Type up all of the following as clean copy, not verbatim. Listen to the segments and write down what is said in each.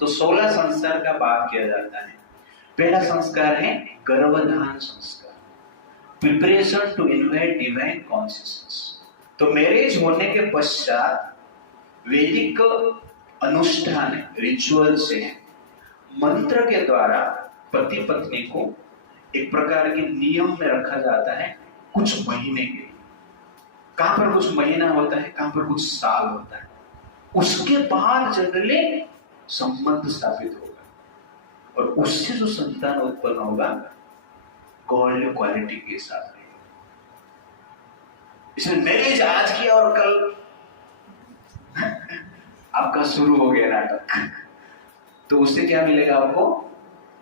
तो 16 संस्कार का बात किया जाता है। पहला संस्कार है गर्भधान संस्कार, preparation to invite divine consciousness. तो मैरिज होने के पश्चात वैदिक अनुष्ठान रिचुअल से मंत्र के द्वारा पति पत्नी को एक प्रकार के नियम में रखा जाता है कुछ महीने के लिए। कहां पर कुछ महीना होता है, कहां पर कुछ साल होता है। उसके बाद जनरली संबंध स्थापित होगा और उससे जो संतान उत्पन्न होगा गॉडली क्वालिटी के साथ रहेगा। इसलिए मैरिज आज किया और कल आपका शुरू हो गया नाटक, तो उससे क्या मिलेगा आपको?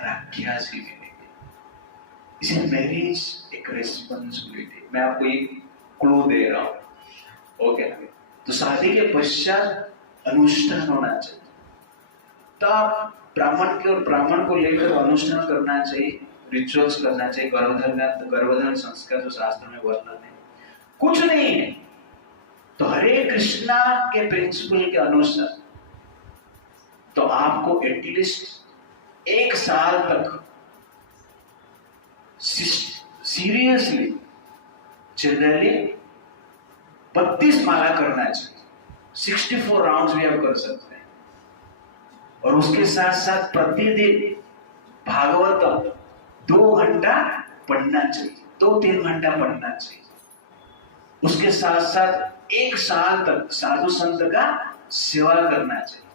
राक्षसी मिलेगी। इसलिए मैरिज एक रेस्पॉन्सिबिलिटी। मैं आपको एक क्लू दे रहा हूं, ओके? तो शादी के पश्चात अनुष्ठान होना चाहिए। तब ब्राह्मण को लेकर अनुष्ठान करना चाहिए, रिचुअल्स करना चाहिए। गर्भधारण संस्कार जो शास्त्र में वर्णन है कुछ नहीं है। तो हरे कृष्णा के प्रिंसिपल के अनुसार तो आपको एटलीस्ट 1 साल तक सीरियसली जनरली 32 माला करना चाहिए। 64 राउंड्स भी आप कर सकते हैं। और उसके साथ साथ प्रतिदिन भागवत 2 घंटा पढ़ना चाहिए, 2-3 घंटा पढ़ना चाहिए। उसके साथ साथ 1 साल तक साधु संत का सेवा करना चाहिए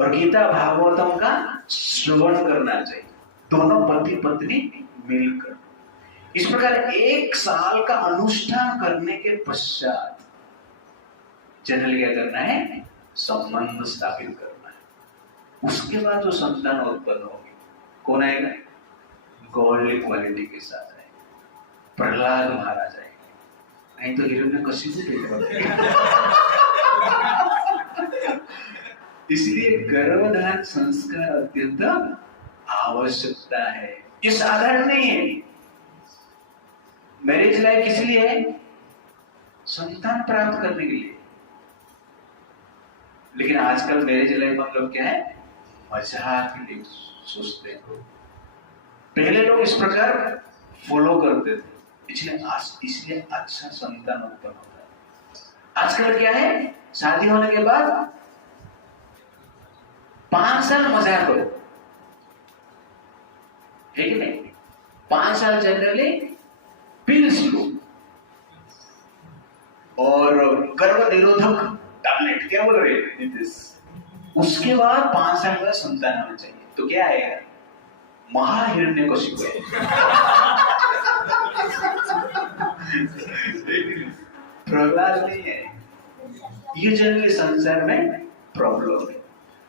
और गीता भागवतम का श्रवण करना चाहिए, दोनों पति पत्नी मिलकर। इस प्रकार 1 साल का अनुष्ठान करने के पश्चात जनरली क्या करना है? संबंध स्थापित करना है। उसके बाद जो संतान उत्पन्न होगी कौन आएगा? गॉडली क्वालिटी के साथ आएगा। प्रहलाद महाराज आएगा, नहीं तो हिरण्यकशिपु देगा। इसलिए गर्भधारण संस्कार अत्यंत आवश्यकता है। ये साधारण नहीं है। मैरिज लाइफ किस लिए है? संतान प्राप्त करने के लिए। लेकिन आजकल मैरिज लाइफ हम लोग क्या है? मजाक के लिए सोचते हैं। पहले लोग इस प्रकार फॉलो करते थे, इसलिए अच्छा संतान उत्पन्न होता है। आजकल क्या है? शादी होने के बाद 5 साल मजाक करो, है कि नहीं? 5 साल जनरली पिल्स लो और गर्भ निरोधक टैबलेट, क्या बोल रहे हैं? उसके बाद 5 साल में संतान होना चाहिए। तो क्या आएगा? महाहिरण्यकशिपु। प्रहलाद नहीं है। ये जनरली संसार में प्रॉब्लम है।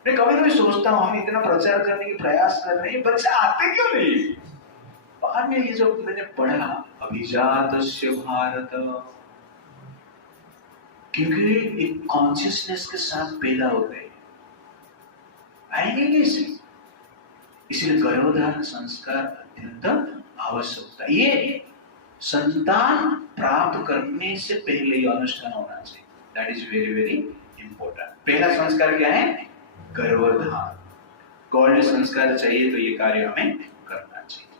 मैं कभी कभी सोचता हूँ हम इतना प्रचार करने की प्रयास कर रहे हैं, बच्चे आते क्यों नहीं? बाद में ये जो मैंने पढ़ा अभिजातस्य भारत, क्योंकि एक कॉन्शियसनेस के साथ पैदा हो गए, आएंगे कैसे? इसलिए गर्भधारण संस्कार अत्यंत आवश्यकता। ये संतान प्राप्त करने से पहले ये अनुष्ठान होना चाहिए। That is very very important. पहला संस्कार क्या है? गर्भधारण। गॉडली संस्कार चाहिए तो ये कार्य हमें करना चाहिए।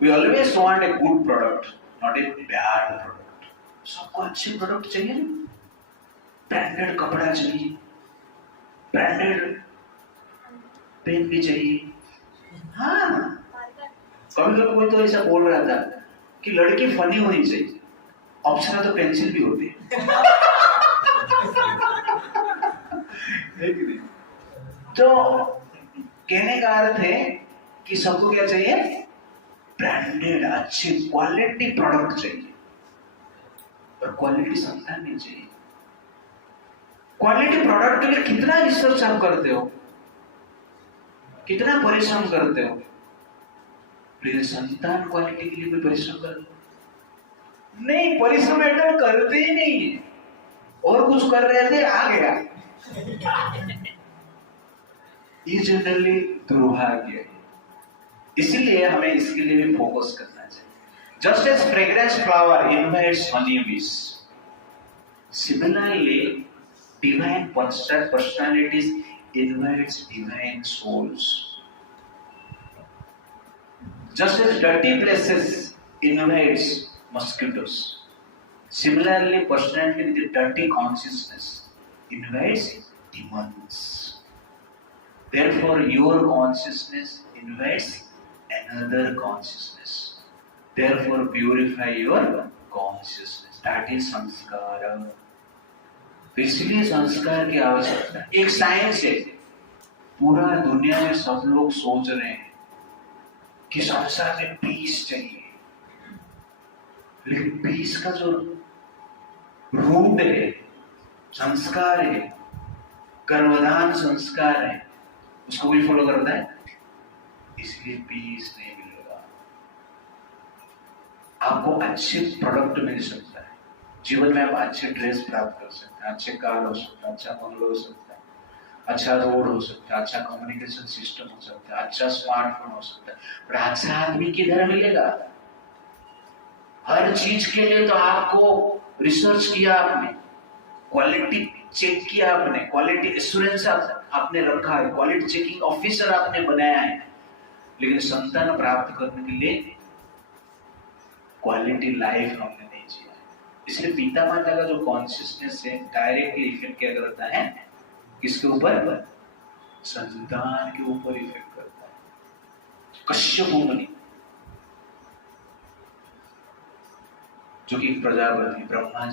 We always want a good product, not a bad product. सबको अच्छे प्रोडक्ट चाहिए ना? ब्रांडेड कपड़ा चाहिए, ब्रांडेड पेन भी चाहिए। हाँ, कभी कोई तो ऐसा बोल रहा था कि लड़की फनी होनी चाहिए, अप्सरा तो पेंसिल भी होती है। तो कहने का अर्थ है कि सबको क्या चाहिए? ब्रांडेड अच्छी क्वालिटी प्रोडक्ट चाहिए और क्वालिटी संतान नहीं चाहिए। क्वालिटी प्रोडक्ट के लिए कितना रिसर्च आप करते हो, कितना परिश्रम करते हो? लेकिन संतान क्वालिटी के लिए कोई परिश्रम करते नहीं? परिश्रम एकदम करते ही नहीं है, और कुछ कर रहे थे आ गया। ये जनरली दुर्भाग्य है। इसलिए हमें इसके लिए भी फोकस करना चाहिए। Just as fragrance flower invites honey bees, similarly divine personalities invites divine souls. Just as dirty places invites mosquitoes, similarly personality with a dirty consciousness invites demons. Therefore, your consciousness invites another consciousness. Therefore, purify your consciousness. That is संस्कार. तो इसलिए संस्कार की आवश्यकता. एक science है. पूरा दुनिया में सब लोग सोच रहे हैं कि संसार में पीस चाहिए, लेकिन पीस का जो रूट है, संस्कार है, गर्भधान संस्कार है, उसको भी फॉलो करता है. इसलिए पीस नहीं मिलेगा. आपको अच्छे प्रोडक्ट मिल सकता है जीवन में, आप अच्छे ड्रेस प्राप्त कर सकते हैं, अच्छे कार हो सकता है, अच्छा बंगलो हो सकता है, अच्छा रोड हो सकता है, अच्छा कम्युनिकेशन सिस्टम हो सकता है, अच्छा स्मार्टफोन हो सकता है, पर अच्छा आदमी किधर मिलेगा? हर चीज के लिए तो आपको रिसर्च किया, आपने क्वालिटी चेक किया, आपने क्वालिटी एश्योरेंस आपने रखा है, क्वालिटी चेकिंग ऑफिसर आपने बनाया है, लेकिन संतान प्राप्त करने के लिए क्वालिटी लाइफ हमने नहीं जिया. इसलिए पिता माता का जो कॉन्शियसनेस है डायरेक्टली इफेक्ट क्या करता है? किसके ऊपर? संतान के ऊपर इफेक्ट करता है. कश्यप मुनि जो कि प्रजापति ब्रह्मा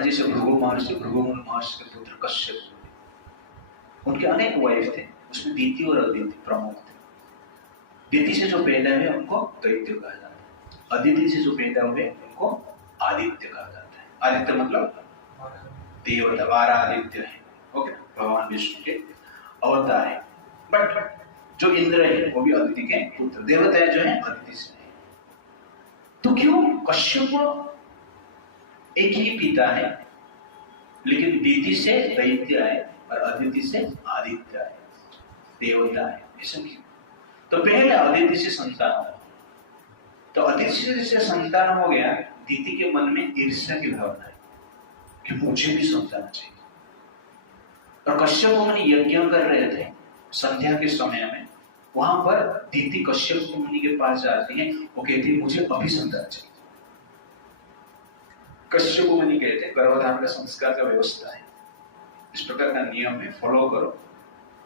जी से भृगु महर्षि के पुत्र कश्यप मुनि, उनके अनेक वाइफ थे, उसमें दीति और अदिति प्रमुख थे. दीति से जो पैदा हुए उनको दैत्य कहा जाता है, अदिति से जो पैदा हुए उनको आदित्य कहा जाता है. आदित्य मतलब देवता, 12 आदित्य है. ओके, भगवान विष्णु के अवतार है. बट जो इंद्र है वो भी अदिति के पुत्र, देवता जो है अदिति से. तो क्यों कश्यप एक ही पिता है, लेकिन दीति से दैत्य है और अदिति से आदित्य है, देवता है. ऐसा क्यों? तो पहले अदिति से संतान हो, तो अदिति से संतान हो गया, दीति के मन में ईर्ष्या की भावना है कि मुझे भी संतान चाहिए. और कश्यप मुनि यज्ञ कर रहे थे संध्या के समय में, वहां पर दीति कश्यप मुनि के पास जाती है, वो कहती है मुझे अभी संतान चाहिए. कश्यप मुनि कहते हैं गर्भधान का संस्कार का व्यवस्था है, इस प्रकार का नियम है, फॉलो करो,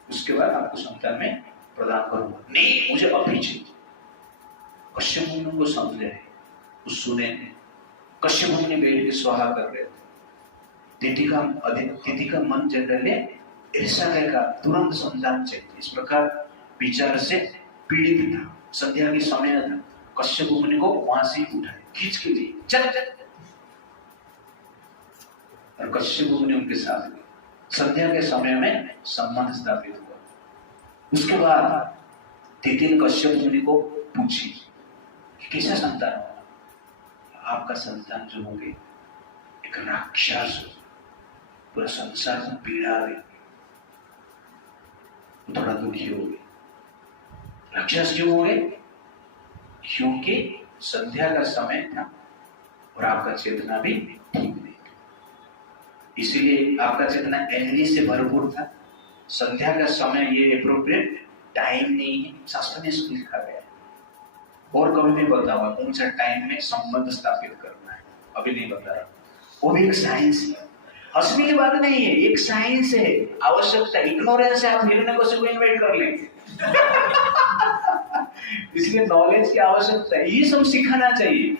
उसके बाद आपको संतान में प्रदान करूंगा. नहीं, मुझे अभी चाहिए. कश्यप मुनि को समझे, वो सुने. कश्यप मुनि बैठ के स्वाहा कर रहे थे. दीति का मन जनरली ऐसा रहेगा, तुरंत संतान चाहिए, इस प्रकार विचार से पीड़ित था. संध्या के समय था, कश्यप मुनि को वहां से उठाए, खींच के लिए चल. और कश्यप मुनि उनके साथ गए. संध्या के समय में संबंध स्थापित हुआ. उसके बाद दीति ने कश्यप मुनि को पूछी कैसा संतान होगा? आपका संतान जो होगी एक राक्षस, पूरा संसार को पीड़ा दे. थोड़ा दुखी हो गए. राक्षस क्यों हो गए? क्योंकि संध्या का समय था और आपका चेतना भी ठीक नहीं, इसीलिए आपका चेतना एनर्जी से भरपूर था. संध्या का समय ये एप्रोप्रिएट टाइम नहीं है, शास्त्र में इसको लिखा गया है. और कभी भी बताऊंगा कौन सा टाइम में संबंध स्थापित करना है, अभी नहीं बता रहा. वो भी एक साइंस है, हंसने की बात नहीं है, एक साइंस है. आवश्यकता, इग्नोरेंस है, आप हिरण्यकशिपु को इन्वाइट कर लेंगे. इसलिए नॉलेज की आवश्यकता है, ये सब सिखाना चाहिए.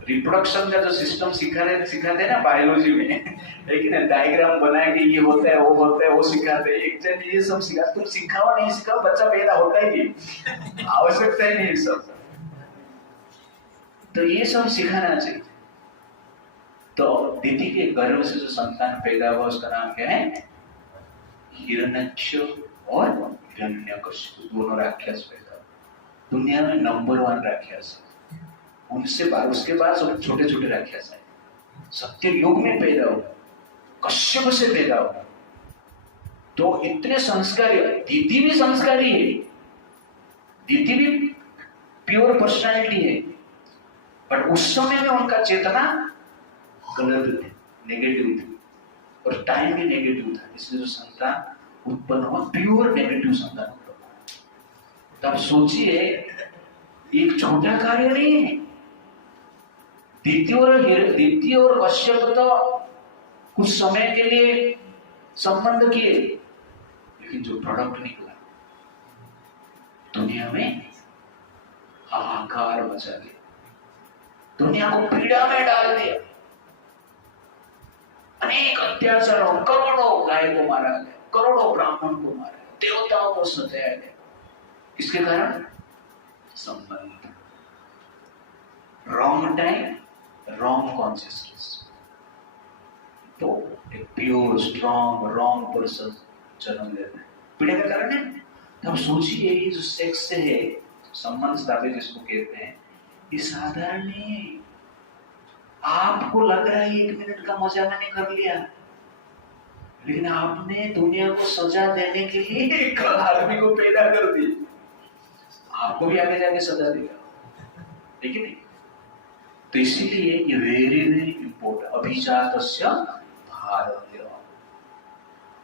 रिप्रोडक्शन का जो सिस्टम सिखाते हैं ना बायोलॉजी में, लेकिन डायग्राम बना के ये होता है वो सिखाते हैं. एक जन ये सब सिखा, तुम सिखाओ नहीं सिखाओ, बच्चा पैदा होता ही नहीं, आवश्यकता ही नहीं सब. तो ये सब सिखाना चाहिए. तो दीति के गर्भ से जो संतान पैदा हुआ उसका नाम क्या है? हिरण्यक्ष और हिरण्यकशिपु, दोनों राक्षस पैदा. दुनिया में नंबर 1 राक्षस. उनसे बाद उसके बाद सब छोटे छोटे राक्षस है. सत्य युग में पैदा हुआ, कश्यप से पैदा हुआ. तो इतने संस्कारी, दीति भी संस्कारी है, दीति भी प्योर पर्सनालिटी है, बट उस समय में उनका चेतना गलत थी, नेगेटिव थी. और टाइम भी नेगेटिव था, इसलिए जो संतान उत्पन्न हुआ प्योर नेगेटिव संतान उत्पन्न हुआ। तब सोचिए एक छोटा कार्य नहीं है। दित्य और कश्यप तो कुछ समय के लिए संबंध किए, लेकिन जो प्रोडक्ट निकला दुनिया में हाहाकार मचा दिया, दुनिया को पीड़ा में डाल दिया। अनेक अत्याचारों, करोड़ों गाय को मारा गया, करोड़ों ब्राह्मण को मारा गया, देवताओं को सताया गया। इसके कारण संबंध, रॉन्ग टाइम, रॉन्ग कॉन्शियसनेस। तो एक प्योर स्ट्रॉन्ग रॉन्ग पर्सन जन्म लेता है, पीड़े का कारण है। तब सोचिए ये जो सेक्स से है संबंध स्थापित जिसको कहते हैं, ये साधारण नहीं है। आपको लग रहा है 1 मिनट का मजा मैंने कर लिया, लेकिन आपने दुनिया को सजा देने के लिए एक आदमी को पैदा कर दी, आपको भी आगे जाके सजा देगा, ठीक है नहीं? तो इसीलिए ये वेरी वेरी इंपॉर्टेंट, अभिजातस्य भारतीय।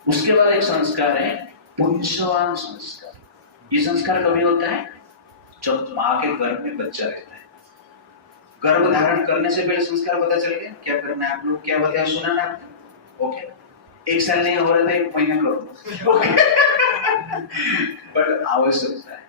उसके बाद एक संस्कार है पुंसवान संस्कार। ये संस्कार कभी होता है जब माँ के गर्भ में बच्चा रहता है। गर्भ धारण करने से पहले संस्कार पता चल गया क्या करना है। आप लोग क्या बताया, सुना ना आपने? ओके, 1 साल नहीं हो रहा था 1 महीना करो, ओके। बट आवश्यकता है